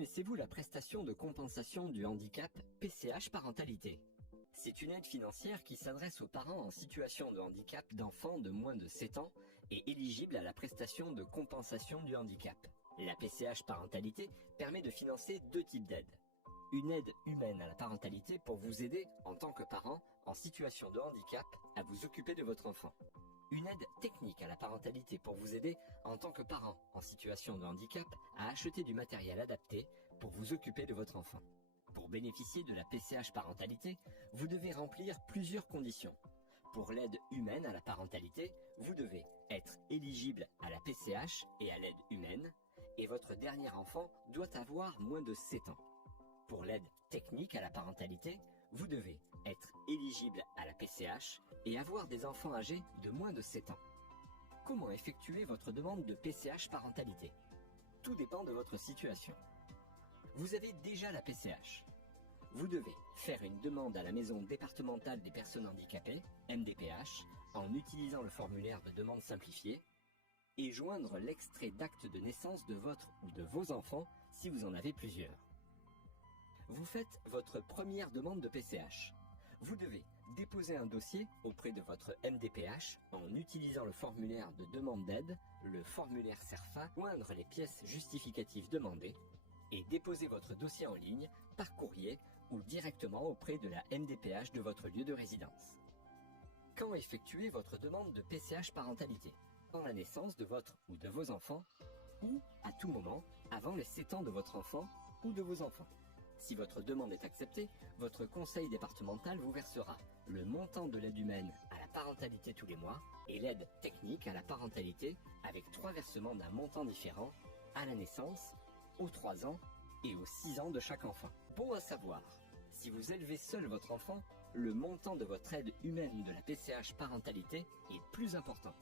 Connaissez-vous la prestation de compensation du handicap PCH parentalité? C'est une aide financière qui s'adresse aux parents en situation de handicap d'enfants de moins de 7 ans et éligibles à la prestation de compensation du handicap. La PCH parentalité permet de financer deux types d'aides. Une aide humaine à la parentalité pour vous aider, en tant que parent, en situation de handicap, à vous occuper de votre enfant. Une aide technique à la parentalité pour vous aider, en tant que parent, en situation de handicap, à acheter du matériel adapté pour vous occuper de votre enfant. Pour bénéficier de la PCH parentalité, vous devez remplir plusieurs conditions. Pour l'aide humaine à la parentalité, vous devez être éligible à la PCH et à l'aide humaine, et votre dernier enfant doit avoir moins de 7 ans. Pour l'aide technique à la parentalité, vous devez être éligible à la PCH et avoir des enfants âgés de moins de 7 ans. Comment effectuer votre demande de PCH parentalité? Tout dépend de votre situation. Vous avez déjà la PCH. Vous devez faire une demande à la Maison départementale des personnes handicapées, MDPH, en utilisant le formulaire de demande simplifiée et joindre l'extrait d'acte de naissance de votre ou de vos enfants si vous en avez plusieurs. Vous faites votre première demande de PCH. Vous devez déposer un dossier auprès de votre MDPH en utilisant le formulaire de demande d'aide, le formulaire CERFA, joindre les pièces justificatives demandées et déposer votre dossier en ligne, par courrier ou directement auprès de la MDPH de votre lieu de résidence. Quand effectuer votre demande de PCH parentalité? Avant la naissance de votre ou de vos enfants, ou à tout moment avant les 7 ans de votre enfant ou de vos enfants. Si votre demande est acceptée, votre conseil départemental vous versera le montant de l'aide humaine à la parentalité tous les mois et l'aide technique à la parentalité avec 3 versements d'un montant différent à la naissance, aux 3 ans et aux 6 ans de chaque enfant. Bon à savoir, si vous élevez seul votre enfant, le montant de votre aide humaine de la PCH parentalité est plus important.